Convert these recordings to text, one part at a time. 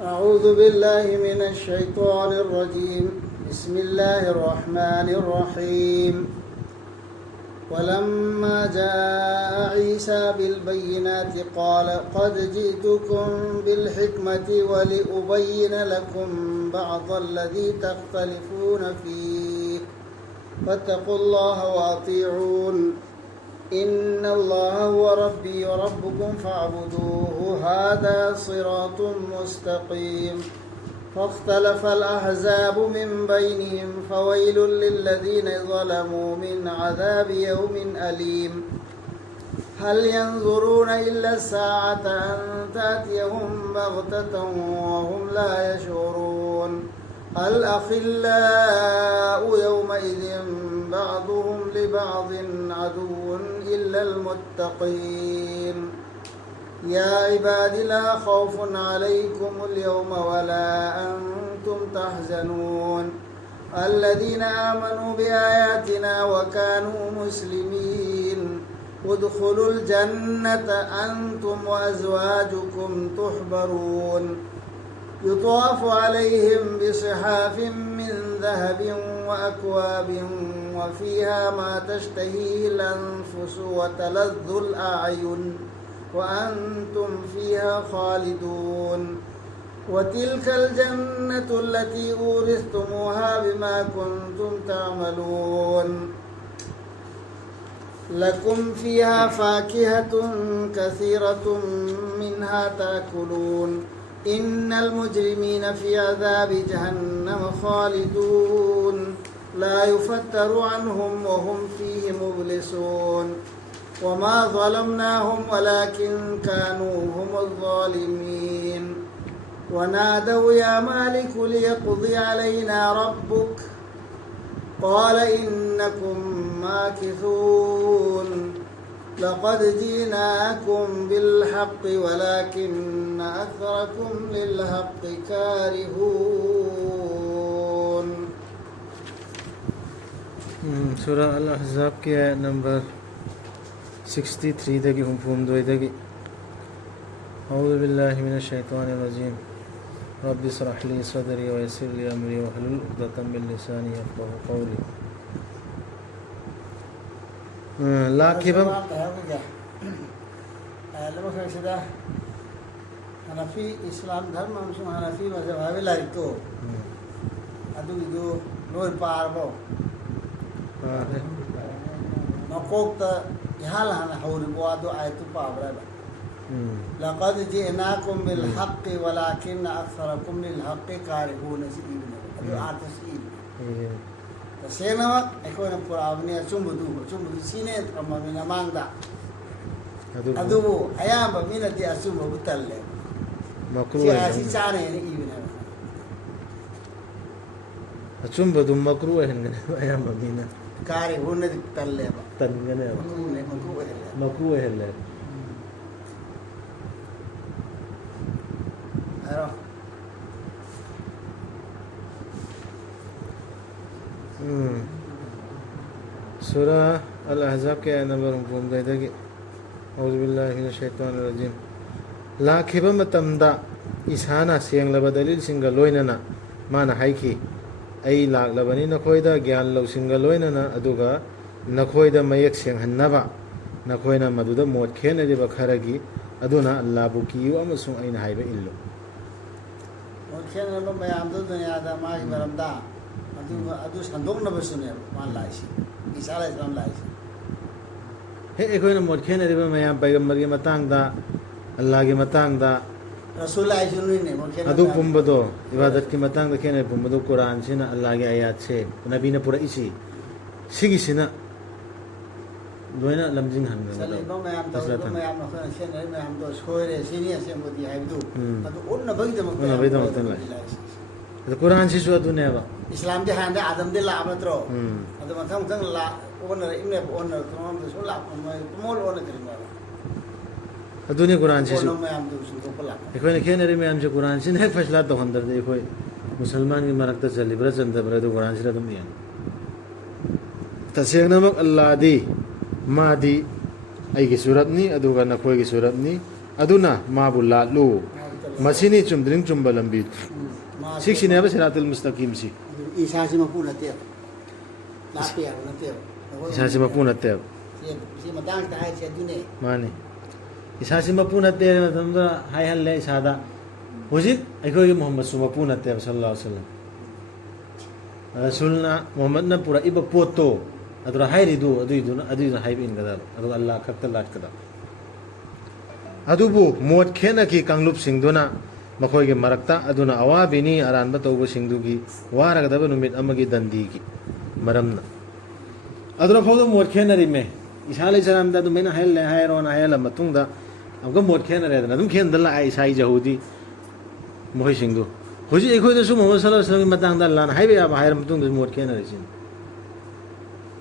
أعوذ بالله من الشيطان الرجيم. بسم الله الرحمن الرحيم. ولما جاء عيسى بالبينات قال قد جئتكم بالحكمة ولأبين لكم بعض الذي تختلفون فيه فاتقوا الله وأطيعون. إن الله هو ربي وربكم فاعبدوه هذا صراط مستقيم. فاختلف الأحزاب من بينهم فويل للذين ظلموا من عذاب يوم أليم. هل ينظرون إلا الساعة أن تأتيهم بغتة وهم لا يشعرون. الأخلاء يومئذ بعضهم لبعض عدو إلا المتقين. يا عباد لا خوف عليكم اليوم ولا أنتم تحزنون الذين آمنوا بآياتنا وكانوا مسلمين. ادخلوا الجنة أنتم وأزواجكم تحبرون يطاف عليهم بصحاف من ذهب وأكواب وفيها ما تشتهيه الأنفس وتلذ الأعين وأنتم فيها خالدون. وتلك الجنة التي أورثتموها بما كنتم تعملون. لكم فيها فاكهة كثيرة منها تأكلون. إن المجرمين في عذاب جهنم خالدون لا يفتر عنهم وهم فيه مبلسون. وما ظلمناهم ولكن كانوا هم الظالمين. ونادوا يا مالك ليقضي علينا ربك قال إنكم ماكثون. لقد جئناكم بالحق ولكن أكثركم للحق كارهون. سورة الأحزاب की आयत नंबर 63 दगी हुफूम दोइदगी أعوذ بالله من الشيطان الرجيم رب اشرح لي صدري ويسر لي أمري واحلل عقدة من لساني يفقهوا قولي. لاكبا हनफी इस्लाम धर्म अमसुंग हनफी मजहब हावे लाइतो अदु जो लोय पारबो मकोक्ता यहाल हन हौरिबो अदु आयतु पाबरा लक़द जिअनाकुम बिल हक़्क़ि वलाकिन अक्सरकुम लिल हक़्क़ि कारिहून सिबिन अदु आतसी सेनवा एकोना पुरावनी अचुंबुदु सीने थममिना मांगदा अदुबो अयाम मिनदी अचुंबु तल्ले मकरूह सियासी चाने ने इबिना अचुंबदु मकरूह है अयाम मिना कारिहून तल्ले तन्गने मकरूह है ले अरो सूरह अल-अहज़ाब के आयत नंबर हुकुम गयदगी औज़ु बिल्लाहि मिनश शैतानिर रजीम लाखिबा मतमदा इसाना सेंगलबा दलील सिंगा लोइनना माना हाइखी आई लाखलबनी नखोइदा ज्ञान लौसिंगा लोइनना अदुगा नखोइदा मयक सेंहन्नबा नखोइना मदुदा मोट खेनदिबा खरगी अदुना अल्लाहबु कियु अमसुंग आइना हाइबा इल्लो मोट खेनबा मयामदो दुनियादा मागी मरमदा अदु संदोकनबसुने मान लाइसी ईसा अलैहिस्सलाम लाइसी हे एकोइना मोट खेनदिबा मयाम पैगंबरगी मतांगदा अल्लाहगी मतांगदा रसूल आइजुनुने मोट खेन अदु पुंबदो इबादत की मतांगदा खेने पुंबदो कुरान सिना अल्लाहगी आयात से नबीना पुरा इसी सिगिसिना लोइना लमजिंग हनगा सलीबा मयाम तौबा मयाम नखना खेने मयाम दो सोरे सिनिया सेमबदी हाइबदु अदु उन्न बगिदमक कुरान सिसु अदुनेबा इस्लाम के हांदे आदम दे लाब नत्रो अदु मथम थंग ला ओनर इमने ओनर तोम दो सो लाब मोल ओनर करिना अदुने कुरान सिसु ओनर मयाम दो सु को लाब एखोने खेनरे मयाम से कुरान सिन है फैसला तो हंदर दे एखोय मुसलमान की मरकत चली ब्र चंदब्र दो कुरान सिरा तुम दिया तसेंगनमक अल्लाह दी मादी ꯑꯩꯒꯤ ꯆꯨꯔꯞꯅꯤ ꯑꯗꯨꯒ ꯅꯈꯣꯏꯒꯤ ꯆꯨꯔꯞꯅꯤ ꯑꯗꯨꯅ ꯃꯥꯕꯨ ꯂꯥꯠꯂꯨ ꯃꯁꯤꯅꯤ ꯆꯨꯝꯗ꯭ꯔꯤꯡ ꯆꯨꯝꯕ ꯂꯝꯕꯤ ꯁꯤꯛꯁꯤꯅꯦꯕ ꯁꯤꯔꯥꯇꯨꯜ ꯃꯨꯁꯇꯀꯤꯝꯁꯤ ꯏꯁꯥꯁꯤ ꯃꯄꯨ ꯅꯠꯇꯦꯕ ꯂꯥꯛꯄ ꯌꯥꯕ ꯅꯠꯇꯦꯕ ꯏꯁꯥꯁꯤ ꯃꯄꯨ ꯅꯠꯇꯦꯕ ꯁꯤ ꯃꯇꯥꯡꯁꯤꯗ ꯍꯥꯏꯁꯦ ꯑꯗꯨꯅꯦ ꯃꯥꯅꯤ ꯏꯁꯥꯁꯤ ꯃꯄꯨ ꯅꯠꯇꯦ ꯍꯥꯏꯕ ꯃꯇꯝꯗ ꯍꯥꯏꯍꯜꯂꯦ ꯏꯁꯥꯗ ꯍꯧꯖꯤꯛ ꯑꯩꯈꯣꯏꯒꯤ ꯃꯨꯍꯝꯃꯗꯁꯨ ꯃꯄꯨ ꯅꯠꯇꯦꯕ ꯁꯜꯂꯜꯂꯥꯍꯨ ꯑꯂꯩꯍꯤ ꯋꯁꯜꯂꯝ ꯔꯁꯨꯜꯅ ꯃꯨꯍꯝꯃꯗꯅ ꯄꯨꯔꯛꯏꯕ ꯄꯣꯠꯇꯣ ꯑꯗꯨꯗ ꯍꯥꯏꯔꯤꯗꯨ ꯑꯗꯨꯏꯗꯨꯅ ꯍꯥꯏꯕ ꯏꯟꯒꯗꯕ ꯑꯗꯨꯒ ꯑꯜꯂꯥꯍ ꯈꯛꯇ ꯂꯥꯠꯀꯗꯕ ꯑꯗꯨꯕꯨ ꯃꯣꯠ ꯈꯦꯠꯅꯈꯤ ꯀꯥꯡꯂꯨꯞꯁꯤꯡꯗꯨꯅ ꯃꯈꯣꯏꯒꯤ ꯃꯔꯛꯇ ꯑꯗꯨꯅ ꯑꯋꯥꯕꯤꯅꯤ ꯑꯔꯥꯟꯕ ꯇꯧꯕꯁꯤꯡꯗꯨꯒꯤ ꯋꯥꯔꯒꯗꯕ ꯅꯨꯃꯤꯠ ꯑꯃꯒꯤ ꯗꯟꯗꯤꯒꯤ ꯃꯔꯝꯅ ꯑꯗꯨꯅ ꯐꯥꯎꯗ ꯃꯣꯠ ꯈꯦꯠꯅꯔꯤꯃꯦ ꯏꯁꯥ ꯂꯩꯖꯔꯝꯗ ꯑꯗꯨꯃꯥꯏꯅ ꯍꯥꯏꯍꯜꯂꯦ ꯍꯥꯏꯔꯣꯅ ꯍꯥꯏꯍꯜꯂ ꯃꯇꯨꯡꯗ ꯑꯃꯨꯛꯀ ꯃꯣꯠ ꯈꯦꯠꯅꯔꯦꯗꯅ ꯑꯗꯨꯝ ꯈꯦꯠꯅꯗ ꯂꯥꯛꯑꯦ ꯏꯁꯥꯒꯤ ꯖꯍꯨꯗꯤ ꯃꯈꯣꯏꯁꯤꯡꯗꯨ ꯍꯧꯖꯤꯛ ꯑꯩꯈꯣꯏꯗꯁꯨ ꯃꯨꯍꯝꯃꯗ ꯁꯜꯂꯜꯂꯥꯍꯨ ꯑꯂꯩꯍꯤ ꯋꯁꯜꯂꯝꯒꯤ ꯃꯇꯥꯡꯗ ꯑꯜꯂꯥꯍꯅ ꯍꯥꯏꯕ ꯌꯥꯕ ꯍꯥꯏꯔ ꯃꯇꯨꯡꯗꯁꯨ ꯃꯣꯠ ꯈꯦꯠꯅꯔꯤꯁꯤꯅꯤ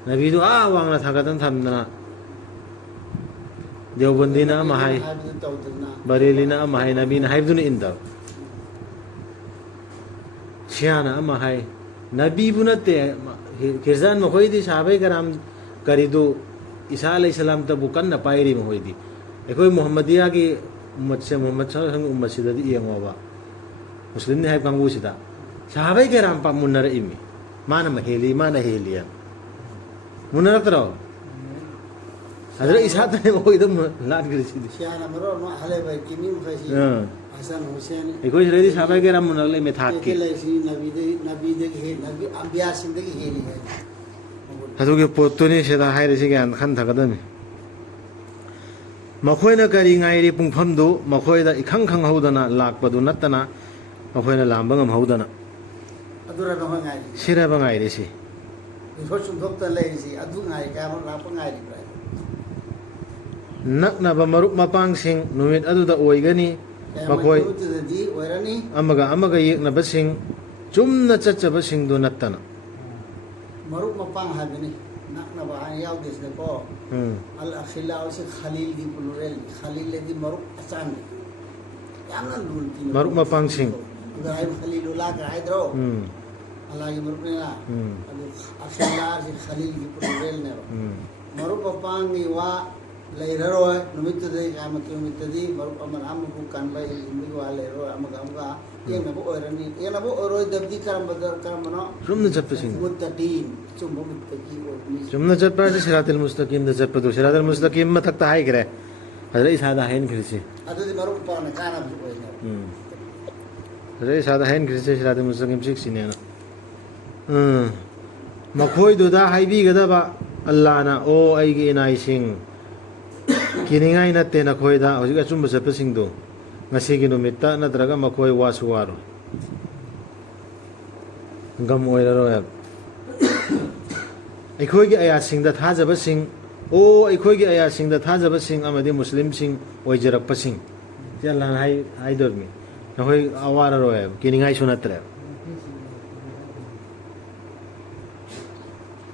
ꯅꯕꯤꯗꯨ ꯋꯥꯡꯅ ꯊꯥꯡꯒꯠꯇꯅ ꯊꯝꯗꯅ ꯗꯦওꯕꯟꯗꯤꯅ ꯑꯃ ꯍꯥꯏ ꯍꯥꯏꯕꯗꯨ ꯇꯧꯗꯅ ꯕꯔꯦꯂꯤꯅ ꯑꯃ ꯍꯥꯏ ꯅꯕꯤꯅ ꯍꯥꯏꯕꯗꯨꯅ ꯏꯟꯗꯕ ꯁꯤꯌꯥꯅ ꯑꯃ ꯍꯥꯏ ꯅꯕꯤꯕꯨ ꯅꯠꯇꯦ ꯈꯤꯔꯖꯥꯟ ꯃꯈꯣꯏꯗꯤ ꯁꯥꯍꯥꯕꯥꯏ ꯀꯔꯥꯝ ꯀꯔꯤꯗꯨ ꯏꯁꯥ ꯑꯂꯩꯍꯤ ꯁꯂꯥꯝꯇꯕꯨ ꯀꯟꯅ ꯄꯥꯏꯔꯤ ꯃꯈꯣꯏꯗꯤ ꯑꯩꯈꯣꯏ ꯃꯨꯍꯝꯃꯗꯤꯌꯥꯒꯤ ꯎꯝꯃꯠꯁꯦ ꯃꯨꯍꯝꯃꯗ ꯁꯜꯂꯜꯂꯥꯍꯨ ꯑꯂꯩꯍꯤ ꯋꯁꯜꯂꯝꯒꯤ ꯎꯝꯃꯠꯁꯤꯗꯗꯤ ꯌꯦꯡꯉꯣꯕ ꯃꯨꯁꯂꯤꯝꯅꯤ ꯍꯥꯏꯕ ꯀꯥꯡꯕꯨꯁꯤꯗ ꯁꯥꯍꯥꯕꯥꯏ ꯀꯔꯥꯝ ꯄꯥꯃꯨꯟꯅꯔꯛꯏꯃꯤ ꯃꯥꯅ ꯍꯦꯜꯂꯤ ꯃꯥꯅ ꯍꯦꯜꯂꯤ ꯃꯨꯟꯅꯔꯛꯇ꯭ꯔꯣ ꯑꯗꯨꯗ ꯏꯁꯥꯗꯅꯦ ꯃꯈꯣꯏꯗ ꯂꯥꯠꯈ꯭ꯔꯤꯁꯤꯗꯤ ꯁꯤꯌꯥꯅ ꯃꯔꯣꯟ ꯑꯃ ꯑꯍꯂꯦꯕ ꯀꯤꯃꯤ ꯃꯈꯩꯁꯤ ꯍꯁꯟ ꯍꯨꯁꯦꯟ ꯑꯩꯈꯣꯏ ꯁꯤꯗꯩꯗꯤ ꯁꯥꯍꯥꯕꯥꯏ ꯀꯔꯥꯝ ꯃꯨꯟꯅꯔꯛꯂꯦ ꯊꯥꯛꯀꯤ ꯂꯩꯁꯤ ꯅꯕꯤꯗꯒꯤ ꯅꯕꯤ ꯑꯝꯕꯤꯌꯥꯁꯤꯡꯗꯒꯤ ꯍꯦꯜꯂꯤ ꯍꯥꯏ ꯑꯗꯨꯒꯤ ꯄꯣꯠꯇꯨꯅꯤ ꯁꯤꯗ ꯍꯥꯏꯔꯤꯁꯤ ꯒ꯭ꯌꯥꯟ ꯈꯟꯊꯒꯗꯕꯅꯤ ꯃꯈꯣꯏꯅ ꯀꯔꯤ ꯉꯥꯏꯔꯤ ꯄꯨꯡꯐꯝꯗꯨ ꯃꯈꯣꯏꯗ ꯏꯈꯪ ꯈꯪꯍꯧꯗꯅ ꯂꯥꯛꯄꯗꯨ ꯅꯠꯇꯅ ꯃꯈꯣꯏꯅ ꯂꯥꯝꯕ ꯉꯝꯍꯧꯗꯅ ꯑꯗꯨꯔ ꯅꯈꯣꯏ ꯉꯥꯏꯔꯤ ꯁꯤꯔꯕ ꯉꯥꯏꯔꯤꯁꯤ ꯏꯁꯣꯔ ꯆꯨꯝꯊꯣꯛꯇ ꯂꯩꯔꯤꯁꯤ ꯑꯗꯨ ꯉꯥꯏꯔꯤ ꯀꯌꯥꯃꯨꯛ ꯂꯥꯛꯄ ꯉꯥꯏꯔꯤꯕ꯭ꯔꯥ ꯅꯛꯅꯕ ꯃꯔꯨꯞ ꯃꯄꯥꯡꯁꯤꯡ ꯅꯨꯃꯤꯠ ꯑꯗꯨꯗ ꯑꯣꯏꯒꯅꯤ ꯃꯈꯣꯏ ꯀꯌꯥꯃꯨꯛꯇꯨꯗꯗꯤ ꯑꯣꯏꯔꯅꯤ ꯑꯃꯒ ꯑꯃꯒ ꯌꯦꯛꯅꯕꯁꯤꯡ ꯆꯨꯝꯅ ꯆꯠꯆꯕꯁꯤꯡꯗꯨ ꯅꯠꯇꯅ ꯃꯔꯨꯞ ꯃꯄꯥꯡ ꯍꯥꯏꯕꯅꯤ ꯅꯛꯅꯕ ꯍꯥꯏꯅ ꯌꯥꯎꯗꯦꯁꯤꯅꯀꯣ ꯑꯜ ꯑꯈꯤꯂꯥꯎꯁꯤ ꯈꯂꯤꯜꯒꯤ ꯄ꯭ꯂꯨꯔꯦꯜ ꯈꯂꯤꯜꯗꯤ ꯃꯔꯨꯞ ꯑꯆꯥꯟꯕꯤ ꯌꯥꯝꯅ ꯂꯨꯅ ꯇꯤꯟꯅꯕ ꯃꯔꯨꯞ ꯃꯄꯥꯡꯁꯤꯡ ꯑꯗꯨ ꯍꯥꯏꯕ ꯈꯂꯤꯂꯨꯜꯂꯥꯍ ꯍꯥꯏꯗ꯭ꯔꯣ ꯑꯜꯂꯥꯍꯒꯤ ꯃꯔꯨꯞꯅꯤꯅ ꯑꯗꯨ ꯑꯈꯤꯂꯥꯁꯤ ꯈꯂꯤꯜꯒꯤ ꯄ꯭ꯂꯨꯔꯦꯜꯅꯦꯕ ꯃꯔꯨꯞ ꯃꯄꯥꯡꯒꯤ ꯋꯥ ꯂꯩꯔꯔꯣꯏ ꯅꯨꯃꯤꯠꯇꯨꯗꯤ ꯀꯌꯥꯃꯠꯀꯤ ꯅꯨꯃꯤꯠꯇꯗꯤ ꯃꯔꯨꯞ ꯑꯃꯅ ꯑꯃꯕꯨ ꯀꯟꯕ ꯏꯟꯕꯒꯤ ꯋꯥ ꯂꯩꯔꯔꯣꯏ ꯑꯃꯒ ꯑꯃꯒ ꯌꯦꯡꯅꯕ ꯑꯣꯏꯔꯅꯤ ꯌꯦꯡꯅꯕ ꯑꯣꯏꯔꯣꯏꯗꯕꯗꯤ ꯀꯔꯝꯕꯅꯣ ꯆꯨꯝꯅ ꯆꯠꯄꯁꯤꯡ ꯃꯨꯠꯇꯀꯤꯟ ꯆꯨꯝꯕ ꯃꯨꯠꯇꯀꯤ ꯑꯣꯏꯕꯅꯤ ꯆꯨꯝꯅ ꯆꯠꯄ ꯍꯥꯏꯁꯤ ꯁꯤꯔꯥꯇꯨꯜ ꯃꯨꯁꯇꯀꯤꯝꯗ ꯆꯠꯄꯗꯨ ꯁꯤꯔꯥꯇꯨꯜ ꯃꯨꯁꯇꯀꯤꯝ ꯃꯊꯛꯇ ꯍꯥꯏꯈ꯭ꯔꯦ ꯑꯗꯨꯗ ꯏꯁꯥꯗ ꯍꯥꯏꯍꯟꯈ꯭ꯔꯤꯁꯤ ꯑꯗꯨꯗꯤ ꯃꯔꯨꯞ ꯃꯄꯥꯡꯅ ꯀꯥꯟꯅꯕꯁꯨ ꯑꯣꯏꯅꯦꯕ ꯑꯗꯨꯗ ꯏꯁꯥꯗ ꯍꯥꯏꯍꯟꯈ꯭ꯔꯤꯁꯤ ꯁꯤꯔꯥꯇꯨꯜ ꯃꯨꯁꯇꯀꯤꯝ ꯁꯤꯛꯁꯤꯅꯦꯅ ꯃꯈꯣꯏꯗꯨꯗ ꯍꯥꯏꯕꯤꯒꯗꯕ ꯑꯜꯂꯥꯍꯅ ꯑꯣ ꯑꯩꯒꯤ ꯏꯅꯥꯏꯁꯤꯡ ꯀꯤꯅꯤꯡꯉꯥꯏ ꯅꯠꯇꯦ ꯅꯈꯣꯏꯗ ꯍꯧꯖꯤꯛ ꯑꯆꯨꯝꯕ ꯆꯠꯄꯁꯤꯡꯗꯣ ꯉꯁꯤꯒꯤ ꯅꯨꯃꯤꯠꯇ ꯅꯠꯇ꯭ꯔꯒ ꯃꯈꯣꯏ ꯋꯥꯁꯨ ꯋꯥꯔꯣꯏ ꯒꯝ ꯑꯣꯏꯔꯔꯣꯏ ꯍꯥꯏꯕ ꯑꯩꯈꯣꯏꯒꯤ ꯑꯌꯥꯠꯁꯤꯡꯗ ꯊꯥꯖꯕꯁꯤꯡ ꯑꯣ ꯑꯩꯈꯣꯏꯒꯤ ꯑꯌꯥꯠꯁꯤꯡꯗ ꯊꯥꯖꯕꯁꯤꯡ ꯑꯃꯗꯤ ꯃꯨꯁꯂꯤꯝꯁꯤꯡ ꯑꯣꯏꯖꯔꯛꯄꯁꯤꯡ ꯁꯤ ꯑꯜꯂꯥꯍꯅ ꯍꯥꯏꯗꯣꯔꯤꯕꯅꯤ ꯅꯈꯣꯏ ꯋꯥꯔꯔꯣꯏ ꯍꯥꯏꯕ ꯀꯤꯅꯤꯡꯉꯥꯏꯁꯨ ꯅꯠꯇ꯭ꯔꯦꯕ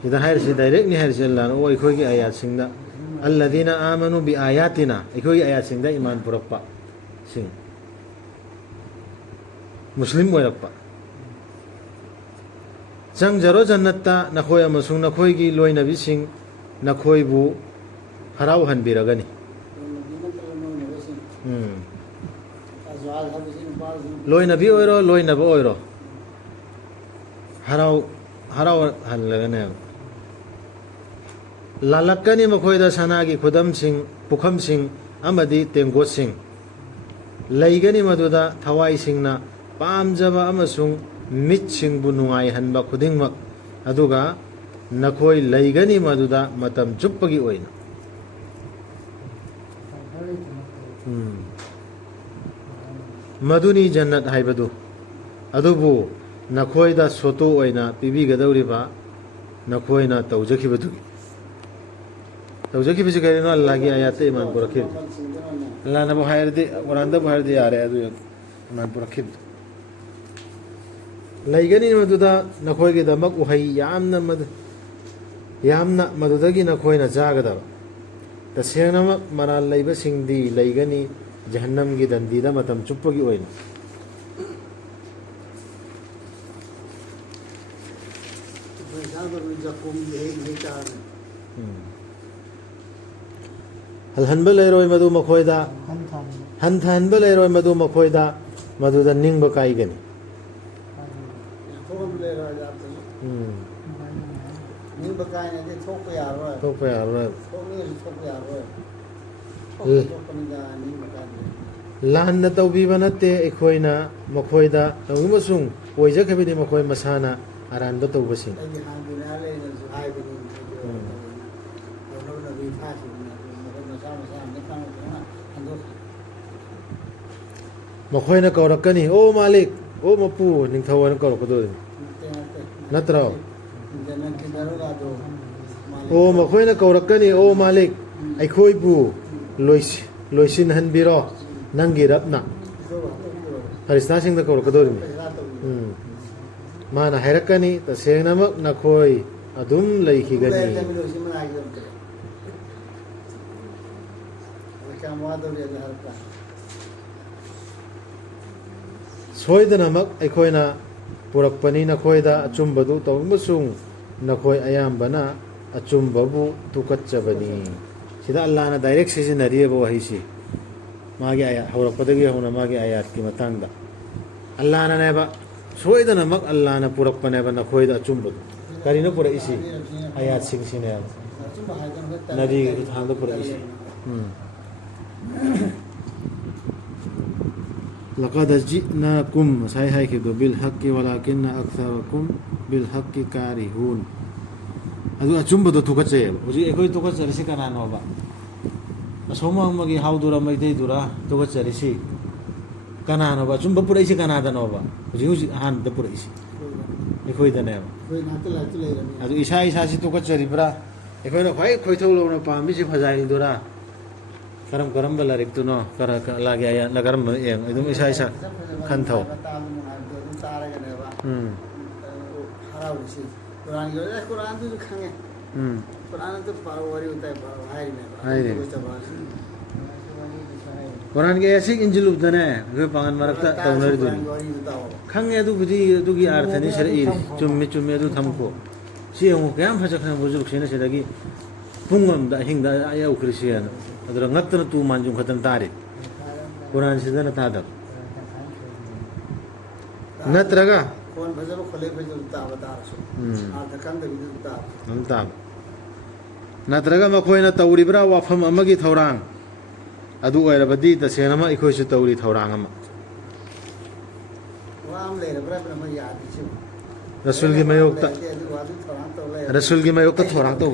ꯁꯤꯗ ꯍꯥꯏꯔꯤꯁꯤ ꯗꯥꯏꯔꯦꯛꯅꯤ ꯍꯥꯏꯔꯤꯁꯤ ꯑꯜꯂꯥꯍꯅ ꯑꯣ ꯑꯩꯈꯣꯏꯒꯤ ꯑꯌꯥꯠꯁꯤꯡꯗ الذين آمنوا بآياتنا أيكوي آيات سيندا إيمان بربّا سين مسلم ويربّا جنگ جرو جنتا نخوي أمسون نخوي جي لوي نبي سين نخوي بو هراو هن بيرغني لوي نبي أويرو لوي نبي أويرو هراو هن لغني ꯂꯥꯜꯂꯛꯀꯅꯤ ꯃꯈꯣꯏꯗ ꯁꯅꯥꯒꯤ ꯈꯨꯗꯝꯁꯤꯡ ꯄꯨꯈꯝꯁꯤꯡ ꯑꯃꯗꯤ ꯇꯦꯡꯀꯣꯠꯁꯤꯡ ꯂꯩꯒꯅꯤ ꯃꯗꯨꯗ ꯊꯋꯥꯏꯁꯤꯡꯅ ꯄꯥꯝꯖꯕ ꯑꯃꯁꯨꯡ ꯃꯤꯠꯁꯤꯡꯕꯨ ꯅꯨꯡꯉꯥꯏꯍꯟꯕ ꯈꯨꯗꯤꯡꯃꯛ ꯑꯗꯨꯒ ꯅꯈꯣꯏ ꯂꯩꯒꯅꯤ ꯃꯗꯨꯗ ꯃꯇꯝ ꯆꯨꯞꯄꯒꯤ ꯑꯣꯏꯅ ꯃꯗꯨꯅꯤ ꯖꯟꯅꯠ ꯍꯥꯏꯕꯗꯨ ꯑꯗꯨꯕꯨ ꯅꯈꯣꯏꯗ ꯁꯣꯇꯣ ꯑꯣꯏꯅ ꯄꯤꯕꯤꯒꯗꯧꯔꯤꯕ ꯅꯈꯣꯏꯅ ꯇꯧꯖꯈꯤꯕꯗꯨꯒꯤ ꯇꯧꯖꯈꯤꯕꯁꯤ ꯀꯔꯤꯅꯣ ꯑꯜꯂꯥꯍꯒꯤ ꯑꯌꯥꯠꯇ ꯏꯃꯥꯟ ꯄꯨꯔꯛꯈꯤꯕꯗꯨ ꯑꯜꯂꯥꯍꯅꯕꯨ ꯍꯥꯏꯔꯗꯤ ꯀꯨꯔꯥꯟꯗꯕꯨ ꯍꯥꯏꯔꯗꯤ ꯌꯥꯔꯦ ꯑꯗꯨ ꯏꯃꯥꯟ ꯄꯨꯔꯛꯈꯤꯕꯗꯨ ꯂꯩꯒꯅꯤ ꯃꯗꯨꯗ ꯅꯈꯣꯏꯒꯤꯗꯃꯛ ꯎꯍꯩ ꯌꯥꯝꯅ ꯃꯗꯨꯗꯒꯤ ꯅꯈꯣꯏꯅ ꯆꯥꯒꯗꯕ ꯇꯁꯦꯡꯅꯃꯛ ꯃꯔꯥꯜ ꯂꯩꯕꯁꯤꯡꯗꯤ ꯂꯩꯒꯅꯤ ꯖꯍꯟꯅꯝꯒꯤ ꯗꯟꯗꯤꯗ ꯃꯇꯝ ꯆꯨꯞꯄꯒꯤ ꯑꯣꯏꯅ ꯍꯜꯍꯟꯕ ꯂꯩꯔꯣꯏ ꯃꯗꯨ ꯃꯈꯣꯏꯗ ꯍꯟ ꯊꯝ ꯍꯟꯊꯍꯟꯕ ꯂꯩꯔꯣꯏ ꯃꯗꯨ ꯃꯈꯣꯏꯗ ꯃꯗꯨꯗ ꯅꯤꯡꯕ ꯀꯥꯏꯒꯅꯤ ꯊꯣꯛꯍꯟꯕ ꯂꯩꯔꯣꯏ ꯑꯖꯥꯕꯇꯁꯨ ꯅꯤꯡꯕ ꯀꯥꯏꯅꯗꯤ ꯊꯣꯛꯄ ꯌꯥꯔꯣꯏ ꯊꯣꯛꯄ ꯌꯥꯔꯣꯏ ꯊꯣꯛꯅꯤꯡꯉꯁꯨ ꯊꯣꯛꯄ ꯌꯥꯔꯣꯏ ꯊꯣꯛꯄꯅꯤꯗ ꯅꯤꯡꯕ ꯀꯥꯏꯅ ꯂꯥꯟꯅ ꯇꯧꯕꯤꯕ ꯅꯠꯇꯦ ꯑꯩꯈꯣꯏꯅ ꯃꯈꯣꯏꯗ ꯑꯃꯁꯨꯡ ꯑꯣꯏꯖꯈꯤꯕꯗꯤ ꯃꯈꯣꯏ ꯃꯁꯥꯅ ꯑꯔꯥꯟꯕ ꯇꯧꯕꯁꯤꯡ ꯑꯩꯗꯤ ꯍꯥꯟꯅ ꯂꯩꯅꯁꯨ ꯍꯥꯏꯕꯅꯤ ꯅꯕꯤ ꯊꯥꯈꯤꯕꯅꯤ ꯃꯈꯣꯏ ꯃꯁꯥ ꯃꯁꯥ ꯑꯝꯇ ꯈꯪꯉꯛꯇꯅ ꯍꯟꯗꯣꯛꯈꯤ ꯃꯈꯣꯏꯅ ꯀꯧꯔꯛꯀꯅꯤ ꯑꯣ ꯃꯥꯂꯤꯛ ꯑꯣ ꯃꯄꯨ ꯅꯤꯡꯊꯧ ꯍꯥꯏꯅ ꯀꯧꯔꯛꯀꯗꯣꯔꯤꯅꯤ ꯅꯠꯇ꯭ꯔꯣ ꯑꯣ ꯃꯈꯣꯏꯅ ꯀꯧꯔꯛꯀꯅꯤ ꯑꯣ ꯃꯥꯂꯤꯛ ꯑꯩꯈꯣꯏꯕꯨ ꯂꯣꯏꯁꯤꯟꯍꯟꯕꯤꯔꯣ ꯅꯪꯒꯤ ꯔꯕꯅ ꯐꯔꯤꯁꯇꯥꯁꯤꯡꯗ ꯀꯧꯔꯛꯀꯗꯧꯔꯤꯅꯤ ꯃꯥꯅ ꯍꯥꯏꯔꯛꯀani ꯇꯁꯦꯡꯅꯃꯛ ꯅꯈꯣꯏ ꯑꯗꯨꯝ ꯂꯩꯈꯤꯒꯅꯤ ꯁꯣꯏꯗꯅꯃꯛ ꯑꯩꯈꯣꯏꯅ ꯄꯨꯔꯛꯄꯅꯤ ꯅꯈꯣꯏꯗ ꯑꯆꯨꯝꯕꯗꯨ ꯇꯧꯕꯁꯨꯡ ꯅꯈꯣꯏ ꯑꯌꯥꯝꯕꯅ ꯑꯆꯨꯝꯕꯕꯨ ꯇꯨꯀꯠꯆꯕꯅꯤ ꯁꯤꯗ ꯑꯜꯂꯥꯍꯅ ꯗꯥꯏꯔꯦꯛ ꯁꯤꯖꯤꯟꯅꯔꯤꯕ ꯋꯥꯍꯩꯁꯤ मागे आयात हौरपदगी हौना मागे आयात की मतंगदा अल्लाहना नेबा सोयदनमक अल्लाहना पुरक्पनेबा नखोयदा अचुंबदु करिनो पुरा इसी आयात सिंगसिने नदी थांदो पुरा इसी लक़द जि'नाकुम साई हाय के दो बिल हक्की वलाकिन्ना अक्सरकुम बिल हक्की कारिहुन अदु अचुंबदु तुकचे हुजी एकोय तुकचरसि कनानोबा असोमंगमगी हाउदुरा मैदैदुरा तुगचरिसी कनानोबा चुंब पुरैसी कनादनोबा हुजी हुजी हानद पुरैसी एखोइदनेबा अदु इसा इसासी तुगचरिब्रा एखोइना खै खोइथौ लौना पामिसि फजाइदुरा करम करम बलारिक्तुनो करा लागे आया नगरम एंग एदुम इसा इसा खनथौ हराउसी कुरान यो कुरान दु खंगे कुरान तो पावरी होता है हाय ने कुरान के ऐसे इंजिल उदने वे पांगन मरकता तौनरी दुनी खंगे अदु बुदी अदु की अर्थनी शरई चुम्मी चुम्मी अदु थमको सी हो क्याम फजखन बुजुर्ग सेने सेदगी पुंगम दा हिंगदा आया उक्रिसियन अदुरा ngаттana tu manjum khatan tari कुरान सिदना तादा नत्रगा कौन भजब खले भजब ता बता रसो अर्थ कंद बिदु ता हम ता नत्रगा मखोइना तौरिब्रा वाफम अमगी थौरांग अदु ओइरबदी तसेनमा इखोइसु तौरी थौरांग अमा वाम लेरब्रा ब्रह्म यादिसु रसूल की मयोक्ता थौरांग तो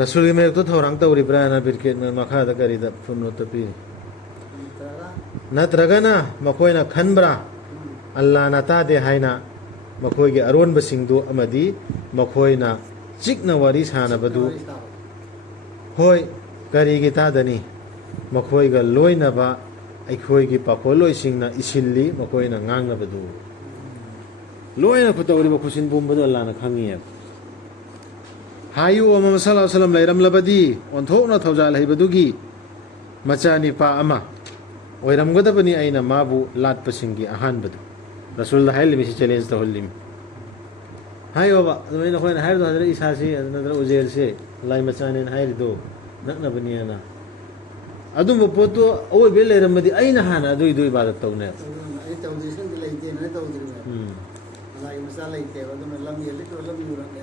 रसूल की मयोक्ता थौरांग तौरिब्रा ना बिरकेट में मखादा करिदा फुनो तपी नत्रगना मखोइना खनब्रा अल्लाह ना तादे हाइना मखोइगे अरोनब सिंगदु अमदी मखोइना चिकना वारी सानबदु होय करिगे तादनी मखोइगा लोइनबा अखोइगे पापोलोइसिंगना इसिल्ली मखोइना ngangnabadu लोइना खुतौरिबा खुसिन बुमबदु अल्लाह ना खंगिया हायु अमम सल्लल्लाहु अलैहि वसल्लम लैरमलबदी ओंथोकना थौजाल हैबदुगी मचानी पा अमा ओइरमगदबनी आइना माबु लाटपसिंगी अहानबदु रसूल हाइलिमि सि चैलेंज तहल्लिम हायोबा अदुमैना खोइना हाइरदो हजरत ईसा सि नदर उजेल से लाई मचानेन हाइरिदो नक्नबनियाना अदुम पोतो ओइ बे लेरमदी आइना हाना दुई दुई इबादत तौने आई तौदिसन दि लैते न तौदिर लाई मसा लैते अदुम लम येले तो लम युरने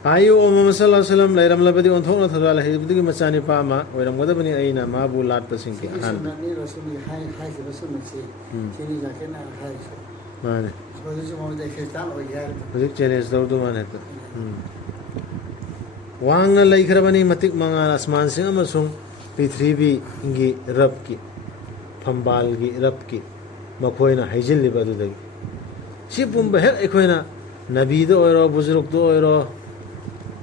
आयु ओमम सल्लल्लाहु अलैहि वसल्लम लैरमलबदी ओंथोकना थौजाल हैबदुगी मचानी पामा ओइरमगदबनी आइना माबु लाटपसिंगी अहान रसूल हाय हाय रसूल से सिनी जाकेना हाय माने होजि मोदे खिस्तान हो गया होजि चैलेंज दौदु माने त वांगना लैखरबनी मतिक मंगा आसमान सिंह अमसुंग पृथ्वी इंगी रब की फंबाल की रब की मखोइना हाइजिल्लिबा दुदगी सि पुंबा हेक एखोइना नबी दो ओइरो बुजुर्ग दो ओइरो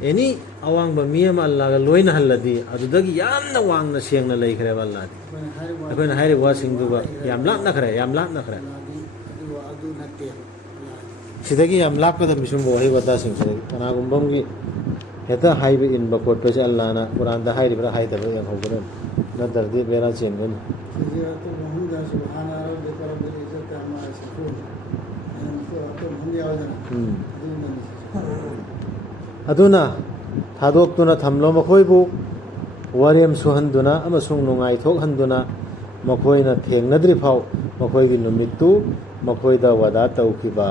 एनी अवांग मियम अल्लाह का लोइन हल्लदी अदुदगी यामना वांगना सेंगना लैखरे अल्लाह अखोइना हाइरे वासिंग दुबा याम लापना खरे सिदगी याम लापदा मिसुम वही बता सिंग सरे कनागुंबम की हेता हाइबे इन बकोट पे अल्लाह ना कुरान दा हाइरिब्रा हाइदबा yang होगन न दर्दी बेरा Changan هم يعودنا aduna thadok tuna thamlo makhoibu warem suhanduna amasung nungai thok handuna makhoina thengnadri phau makhoi gi numittu makhoida wada taukiba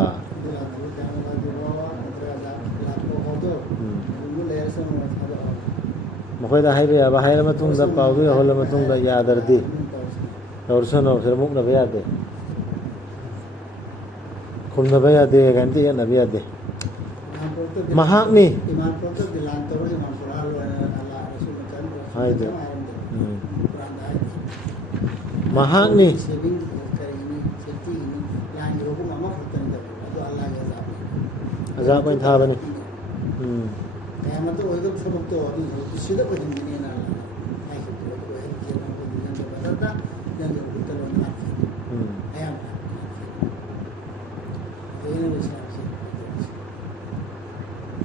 makhoida haibe ya bahayra matung da pawdu hola matung da yadardi dorsono sermuk na bayade khulna bayade ganti ya nabiyade mahakni mahakni azab ko thabani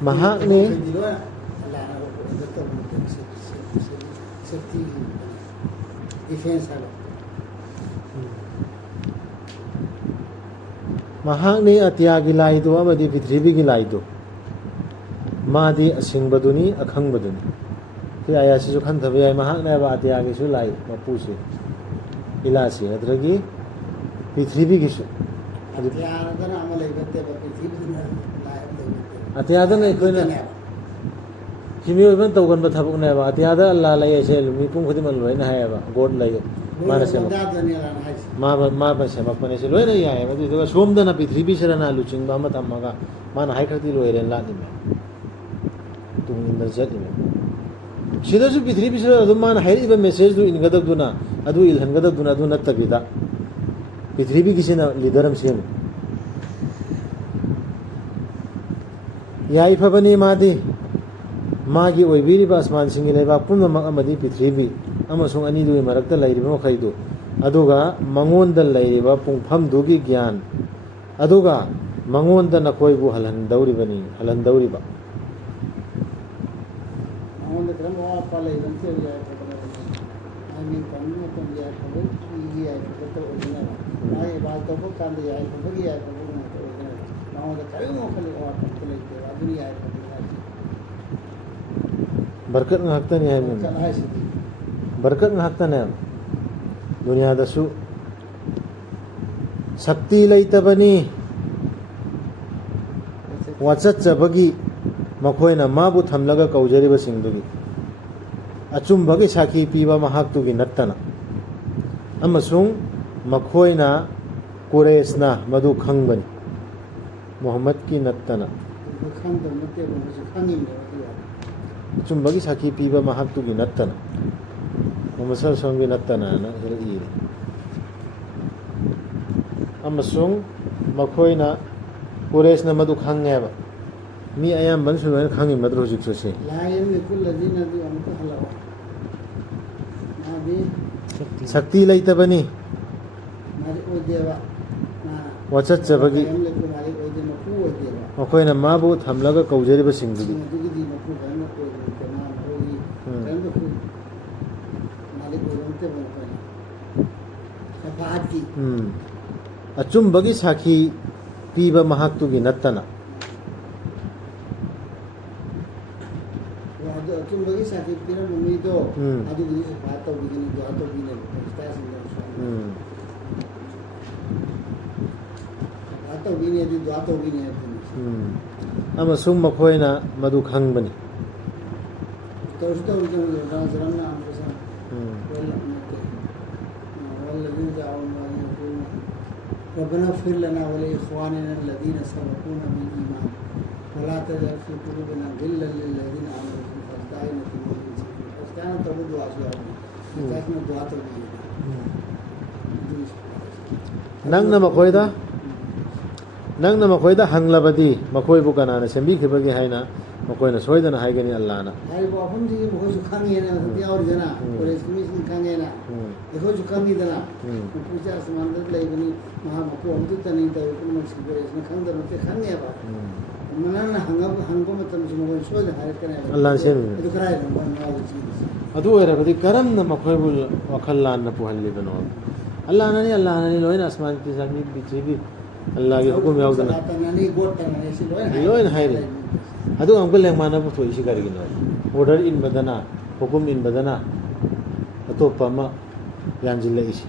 mahakni mahakni atyagi laidu amadi pithribi gi laidu madi asingbaduni akhangbaduni ti ayasi su khan thabe ay mahakna ba atyagi su lai mapusi ilasi adragi pithribi gi su atiyada nei koina kimi ban tawgan ba thabuk ne ba atiyada allah lai ase mi pung khudi man loina hai ba god lai mana se ma ba se mak pane se loina ya hai ba du somda na pithribi sarana luching ba mat amaga mana hai khati loiren la ni me tung indar jat ni sida su pithribi sara du mana hai ba message du in gadab du na adu ilhan gadab du na du nat tabida pithribi kisina lidaram sem yai phabani madi magi oibiri ba asman singi leba pumna mak amadi pithribi amasung ani du marakta lairiba khaidu aduga mangonda lairiba pungpham dugi gyan aduga mangonda nakoi bu halan dauri bani halan dauri ba mangonda kram wa pale banse ya ami pannu to ya khabar ki ya to original ai ba to ko kan ya ko ya ko original mangonda kayo khali wa khali ke aduni ya berkat ngaktan ya min berkat ngaktan ya dunia dasu sakti laitabani wachat bagi makhoina mabu thamlaga kaujari ba singdugi achum bagi sakhi piba mahak tugi nattana amasung makhoina quraishna madu khangbani muhammad ki nattana khangdam natte ba khangim chumbagi sakhi piba mahaktu gi nattana mamasal songi nattana na hiri amasung makhoina quraishna madu khangeba mi ayam ban sunan khangi madru jik so se la yam kul ladina bi amku halawa nabi sakti laitabani mari odeva wachat chabagi makhoina mabu thamlaga kaujari ba singdugi achum bagi sakhi piba mahak tu gi nattana achum bagi sakhi pira mumi do adu gi se phat to begini do ato bine station ato bine di do ato bine ama sum makhoina madu khangbani to sto do ranna amsa والذين دعوا ما يقولون ربنا اغفر لنا ولإخواننا الذين سبقونا بالإيمان ولا تجعل في قلوبنا غلا للذين آمنوا فاستعينوا تبدوا أسوأهم فاستعينوا دعاء nangna makhoida hanglabadi makhoi bu kanana sembi khibagi haina makhoina soidana haigani allahna hai bu apun ji makhoi su khangi na ti aur jana kore sumi sin khangi na देखो जो कमी दना पूजा समानत लेगनी महा मको हमतु तनी त कुन सिबरे इसने खंग दरते खंग है बा मनन हंगो मतम सुनो सो हारे कने अल्लाह से ಇದು ಕರಾಯ ಅದು ಇರಬದಿ ಕರಂ ನ ಮಖೈಬುಲ್ ವಖಲ್ಲಾನ್ ನ ಪುಹಲ್ಲಿ ಬನೋ ಅಲ್ಲಾಹನನಿ ಲೋಯಿನ ಅಸ್ಮಾನ್ ತಿ ಜಮೀನ್ ಬಿಜಿಬಿ ꯑꯜꯂꯥꯍꯒꯤ ꯍꯨꯀꯨꯝ ꯌꯥꯎꯗꯅ ꯇꯧꯅꯅꯤ ꯒꯣꯠ ꯇꯧꯅꯅꯤ ꯁꯤ ꯂꯣꯏꯅ ꯍꯥꯏꯔꯤ ꯑꯗꯨꯒ ꯑꯃꯨꯛꯀ ꯂꯦꯡꯃꯥꯟꯅ ꯄꯨꯊꯣꯛꯏꯁꯤ ꯀꯔꯤꯒꯤꯅꯣ ꯑꯣꯔꯗꯔ ꯏꯟꯕꯗꯅ ꯍꯨꯀꯨꯝ ꯏꯟꯕꯗꯅ ꯑꯇꯣꯞꯄ ꯑꯃ ꯌꯥꯟꯁꯤꯜꯂꯛꯏꯁꯤ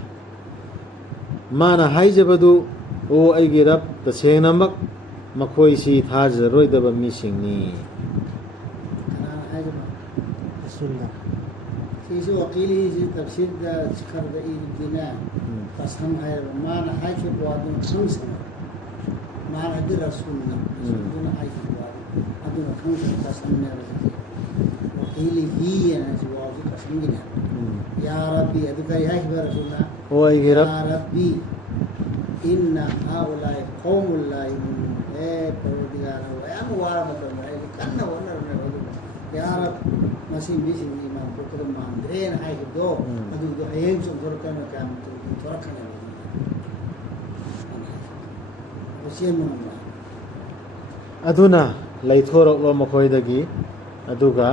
ꯃꯥꯅ ꯍꯥꯏꯖꯕꯗꯨ ꯑꯣ ꯑꯩꯒꯤ ꯔꯕ ꯇꯁꯦꯡꯅꯃꯛ ꯃꯈꯣꯏꯁꯤ ꯊꯥꯖꯔꯣꯏꯗꯕ ꯃꯤꯁꯤꯡꯅꯤ kanaana haajama Rasulullah siisi waqiilihiisii tafsiirda karda iibdina qasam hayraba maana haykib waadun khamsana maana haddii rasuulna rasuulna haykib waadun hadduna khamsa qasamneera waqiilihiyanasi waadu qasamgina yaa rabbi adukari haykib rasuulna oo aygii rab yaa rabbi inna haulaa'i qawmun laa yu'minuun pawdigaana wayaama waarabadana kanna wanarna yaa rab masin bisi iman bukra mandreen haykibdo adudu hayeensu torkana kaamtu torakana wasiyamunna aduna laythoraqwa makhoydagi aduga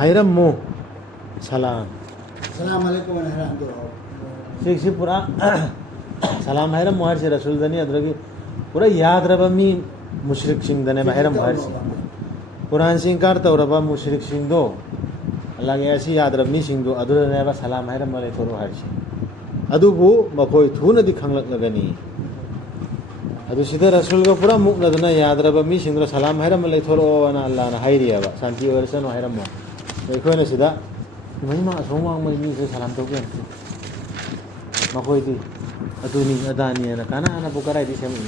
hayrammu salam assalamu alaikum wa rahmatullahi siksi pura salam hayrammu harsi rasul dani adragi pura yaad raba mi mushrik sing dane hayram harsi Quran sing kar tawraba mushrik sing do Allah ge asi yaad rab mi sing do adura ne ba salam hayram male thoro harsi adubu makhoi thuna di khanglak lagani adu sida rasul ga pura mukna dana yaad raba mi sing do salam hayram male thoro na Allah na hayriya ba santi version hayram mo देखो ना सीधा money मा Soma money मी से सलाम तो क्या मकोई थी अतुनी अदानी है ना काना आना पुकारा है दिशा में